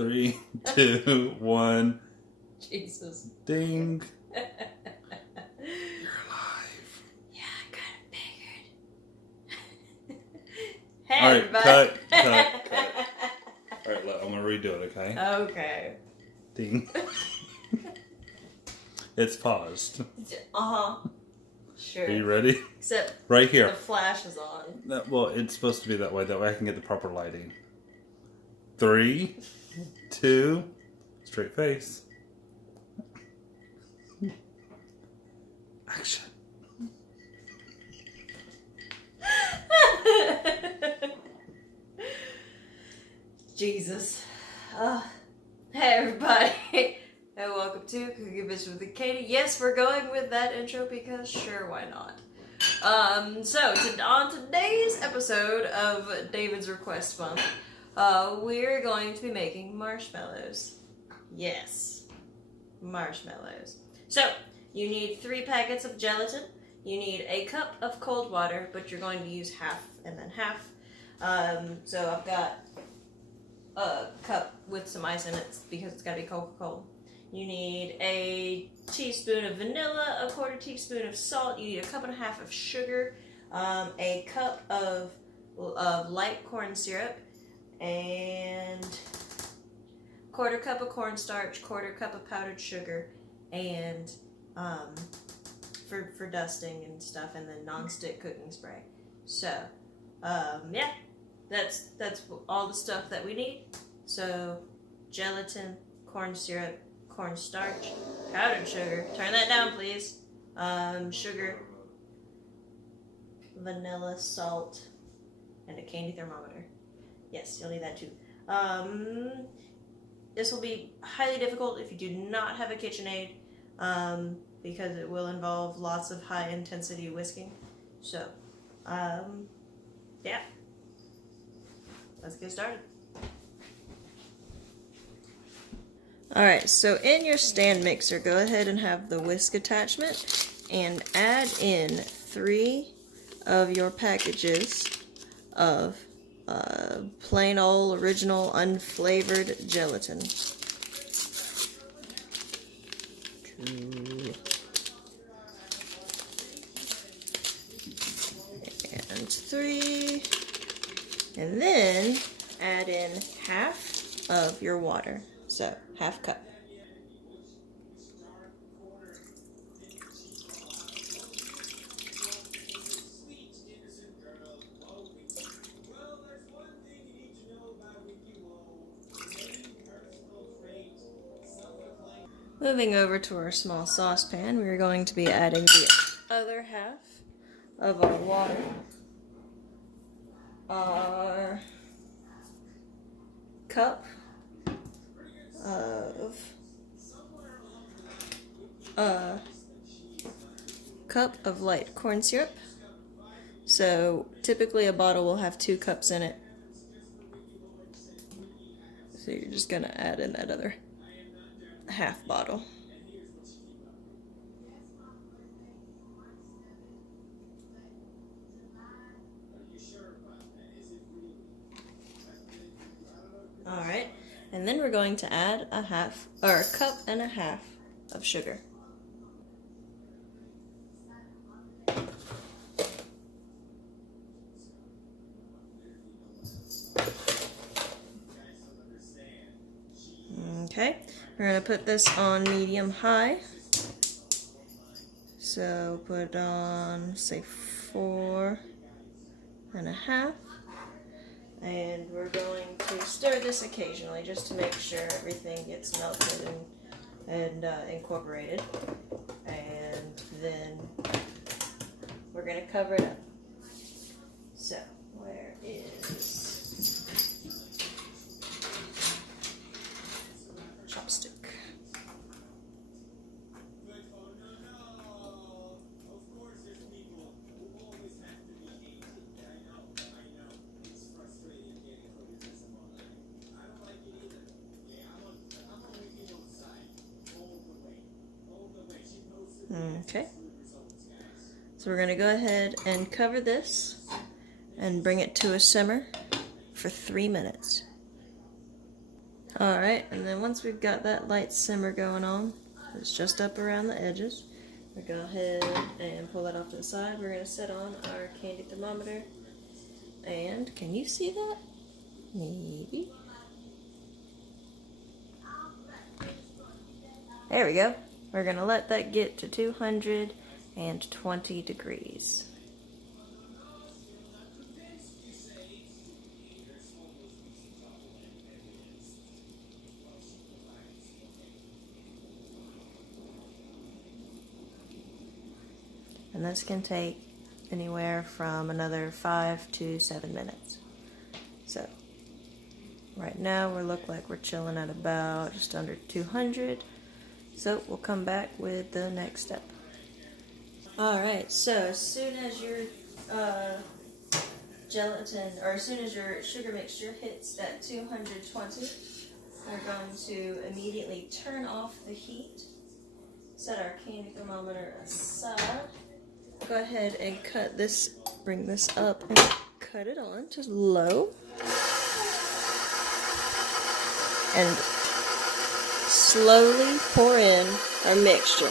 3, 2, 1. Jesus. Ding. You're alive. Yeah, I got it figured. Hey, All right, everybody. cut. All right, I'm gonna redo it. Okay. Okay. Ding. It's paused. Sure. Are you ready? Except right here. the flash is on. Well, it's supposed to be that way. That way I can get the proper lighting. 3, 2, straight face. Action. Jesus. Hey everybody, and welcome to Cookie Bitch with Katie. Yes, we're going with that intro because sure, why not? On today's episode of David's Request Month, we're going to be making marshmallows. Yes, marshmallows. So, you need 3 packets of gelatin, you need a cup of cold water, but you're going to use half and then half. So I've got a cup with some ice in it because it's got to be cold. You need a teaspoon of vanilla, a 1/4 teaspoon of salt. You need a 1.5 cups of sugar, a cup of light corn syrup, and 1/4 cup of cornstarch, 1/4 cup of powdered sugar, and for dusting and stuff, and then nonstick cooking spray. So, yeah. That's all the stuff that we need. So, gelatin, corn syrup, cornstarch, powdered sugar. Turn that down, please. Sugar, vanilla, salt, and a candy thermometer. Yes, you'll need that too. This will be highly difficult if you do not have a KitchenAid, because it will involve lots of high-intensity whisking. So, yeah. Let's get started. Alright, so in your stand mixer, go ahead and have the whisk attachment and add in 3 of your packages of plain old original unflavored gelatin. 2 and 3. And then add in half of your water. So, half cup. Moving over to our small saucepan, we are going to be adding the other half of our water. Our cup of light corn syrup. So typically a bottle will have 2 cups in it. So you're just gonna add in that other half bottle. Alright, and then we're going to add a 1.5 cups of sugar. Okay, we're going to put this on medium-high. So put on, say, 4.5. And we're going to stir this occasionally just to make sure everything gets melted and incorporated. And then we're going to cover it up. So, where is chopstick? Okay, so we're going to go ahead and cover this and bring it to a simmer for 3 minutes. Alright, and then once we've got that light simmer going on, it's just up around the edges. We'll go ahead and pull that off to the side. We're going to set on our candy thermometer. And can you see that? Maybe. There we go. We're going to let that get to 220 degrees. And this can take anywhere from another 5 to 7 minutes. So right now we look like we're chilling at about just under 200. So we'll come back with the next step. Alright, so as soon as your gelatin, or as soon as your sugar mixture hits that 220, we're going to immediately turn off the heat, set our candy thermometer aside. Go ahead and cut this, bring this up and cut it on to low. And slowly pour in our mixture.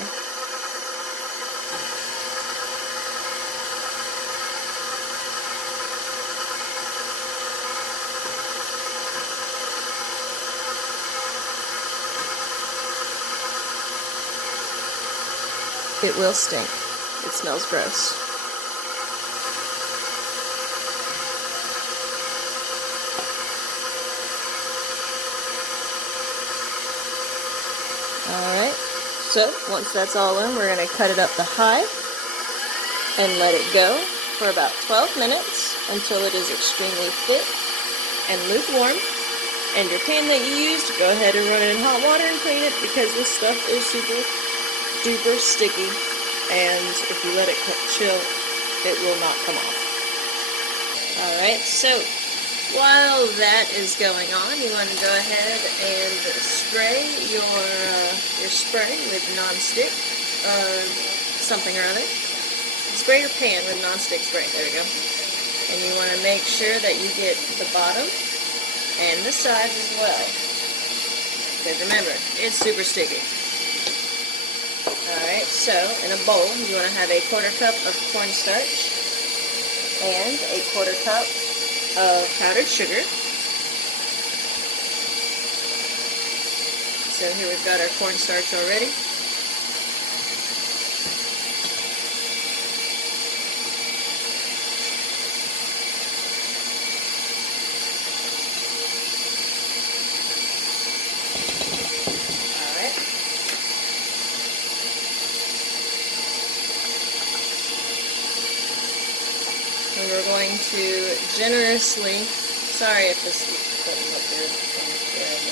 It will stink. It smells gross. Alright, so once that's all in, we're going to cut it up to high and let it go for about 12 minutes until it is extremely thick and lukewarm. And your pan that you used, go ahead and run it in hot water and clean it, because this stuff is super duper sticky. And if you let it chill, it will not come off. Alright, so while that is going on, you want to go ahead and spray your spray with nonstick, something or other. Spray your pan with nonstick spray, there we go. And you want to make sure that you get the bottom and the sides as well. Because remember, it's super sticky. Alright, so in a bowl, you want to have a 1/4 cup of cornstarch and a 1/4 cup of powdered sugar. So here we've got our cornstarch already. And we're going to generously, sorry if this doesn't look good from there,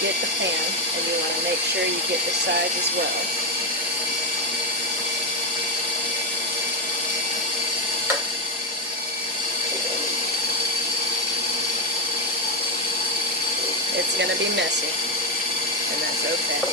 get the pan, and you want to make sure you get the sides as well. It's going to be messy, and that's okay.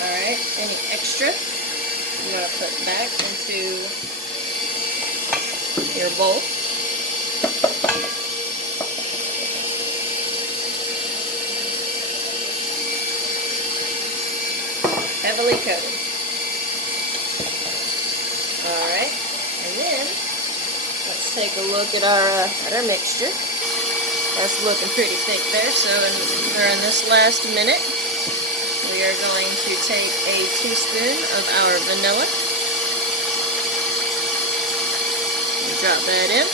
Alright, any extra you want to put back into your bowl. Heavily coated. Alright, and then let's take a look at our mixture. That's looking pretty thick there, so during this last minute, we are going to take a teaspoon of our vanilla. Drop that in.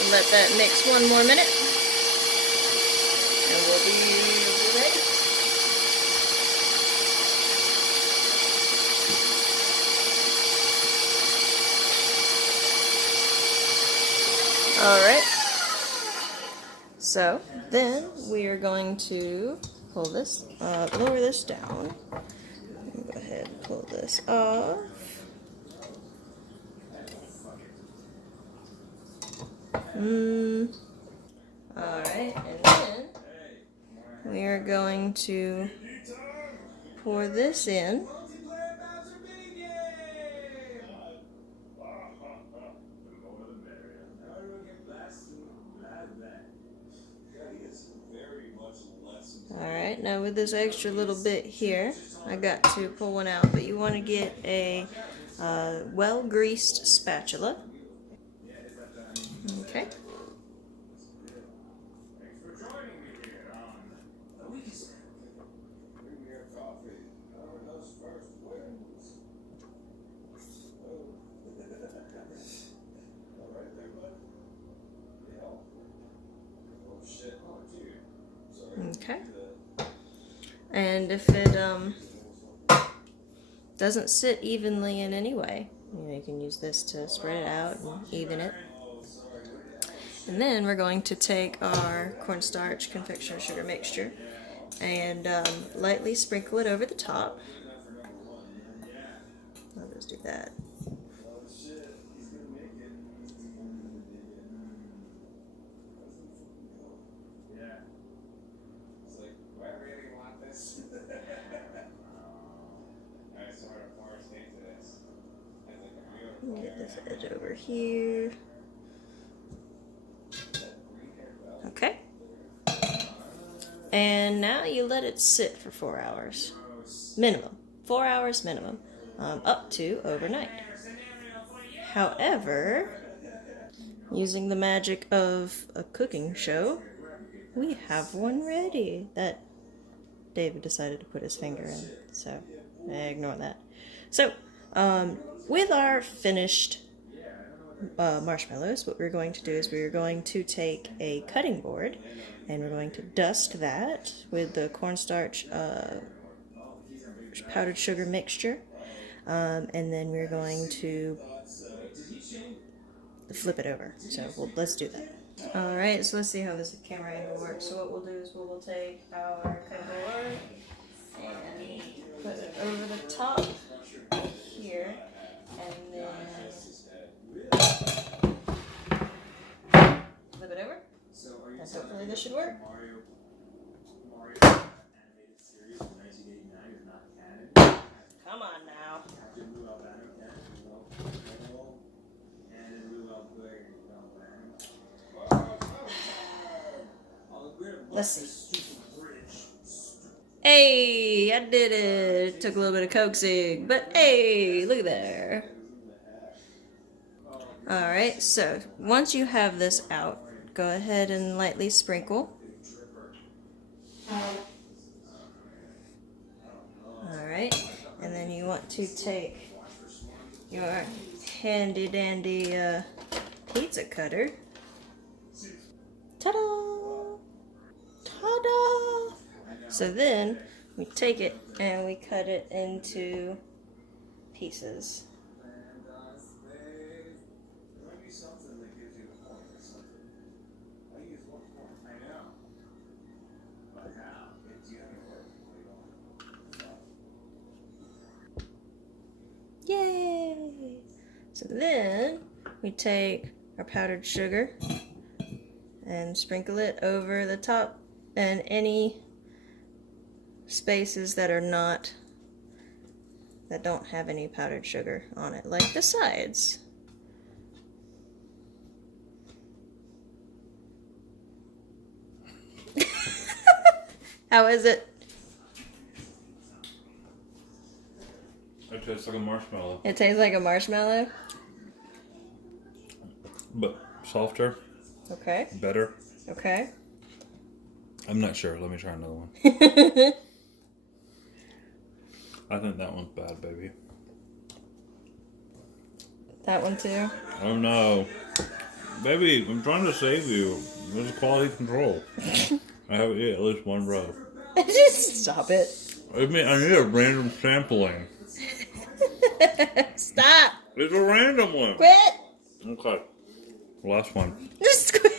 And let that mix one more minute. And we'll be ready. Alright. So, then we are going to pull this, lower this down. Go ahead and pull this off. Alright, and then we are going to pour this in. Alright, now with this extra little bit here, I got to pull one out, but you want to get a well-greased spatula. Okay. Okay. And if it doesn't sit evenly in any way, you can use this to spread it out and even it. And then we're going to take our cornstarch confectioner sugar mixture and lightly sprinkle it over the top. I'll just do that. Get this edge over here. Okay. And now you let it sit for 4 hours. Minimum. 4 hours minimum. Up to overnight. However, using the magic of a cooking show, we have one ready that David decided to put his finger in. So, ignore that. So, with our finished marshmallows, what we're going to do is we're going to take a cutting board and we're going to dust that with the cornstarch powdered sugar mixture, and then we're going to flip it over. So let's do that. Alright, so let's see how this camera angle works. So what we'll do is we'll take our cutting board and put it over the top here. And then flip it over. And hopefully this should work. Come on now. Let's see. Hey, I did it. It took a little bit of coaxing, but hey, look at there. Alright, so once you have this out, go ahead and lightly sprinkle. Alright, and then you want to take your handy dandy pizza cutter. Ta-da! Ta-da! So then we take it and we cut it into pieces. Yay! So then we take our powdered sugar and sprinkle it over the top and any spaces that are not, that don't have any powdered sugar on it, like the sides. How is it? It tastes like a marshmallow. It tastes like a marshmallow? But softer. Okay. Better. Okay. I'm not sure. Let me try another one. I think that one's bad, baby. That one too? Oh no. Baby, I'm trying to save you. There's quality control. I have to eat at least one row. Just stop it. I mean, I need a random sampling. Stop. It's a random one. Quit. Okay. Last one. Just quit.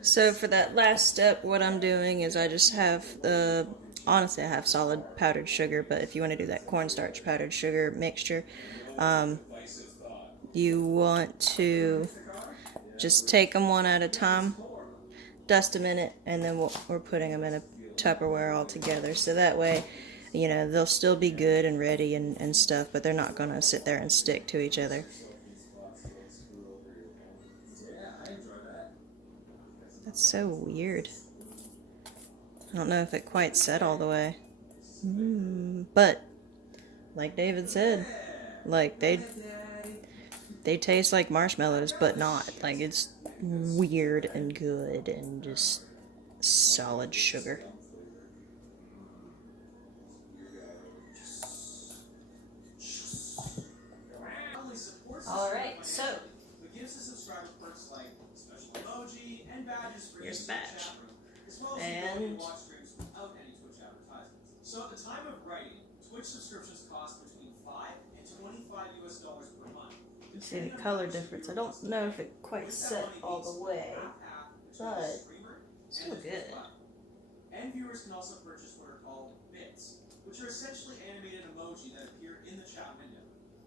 So for that last step, what I'm doing is I just have honestly I have solid powdered sugar, but if you want to do that cornstarch powdered sugar mixture, you want to just take them one at a time, dust them in it, and then we're putting them in a Tupperware all together. So that way, you know, they'll still be good and ready and stuff, but they're not going to sit there and stick to each other. That's so weird. I don't know if it quite set all the way. But, like David said, like they taste like marshmallows, but not. Like, it's weird and good and just solid sugar. Alright, so here's the batch. And so at the time of writing, Twitch subscriptions cost between $5 and $25 per month. you see the color difference. I don't know if it quite set all the way, but still good. And viewers can also purchase what are called bits, which are essentially animated emoji that appear in the chat window.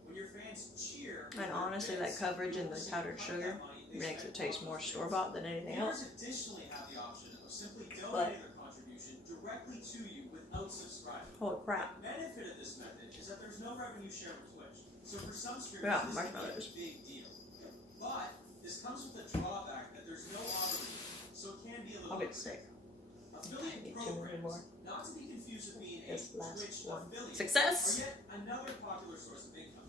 When your fans cheer, And honestly, that coverage in the powdered sugar makes it taste more store-bought than anything else. additionally have the option of simply donating their contribution directly to you without subscribing. Holy crap. The benefit of this method is that there's no revenue share with Twitch. So for some streamers, Yeah, this marshmallows. is a big deal. But this comes with the drawback that there's no auditing, so it can be a little I'll get sick. affiliate Need 2 programs, more. not to be confused with being a This last Twitch one. affiliate, Success! are yet another popular source of income.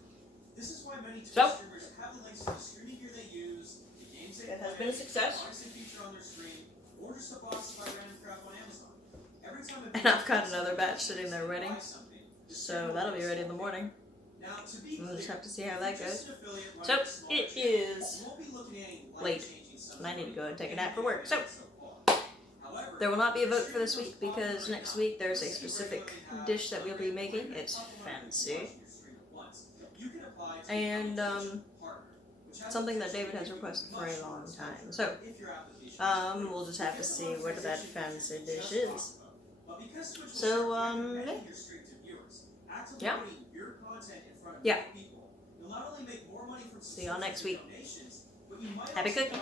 This is why many Twitch So, streamers have the links to the streaming gear they use, the games they it has play, been a success. products they feature on their stream, or just a box by random crap on Amazon. Every time And I've got another batch sitting there ready, so that'll be ready in the morning. Now, to be We'll just clear, have to see how that if goes. you're just an affiliate running So, a small it channel, is you won't be looking at any late, life-changing stuff and I need to go and take a in nap for work. So, However, there will not be a vote for this week because next week there's a specific dish that we'll be making. It's fancy. And, something that David has requested for a long time. So, we'll just have to see what that fancy dish is. So, yeah. Yeah. See y'all next week. Happy cooking.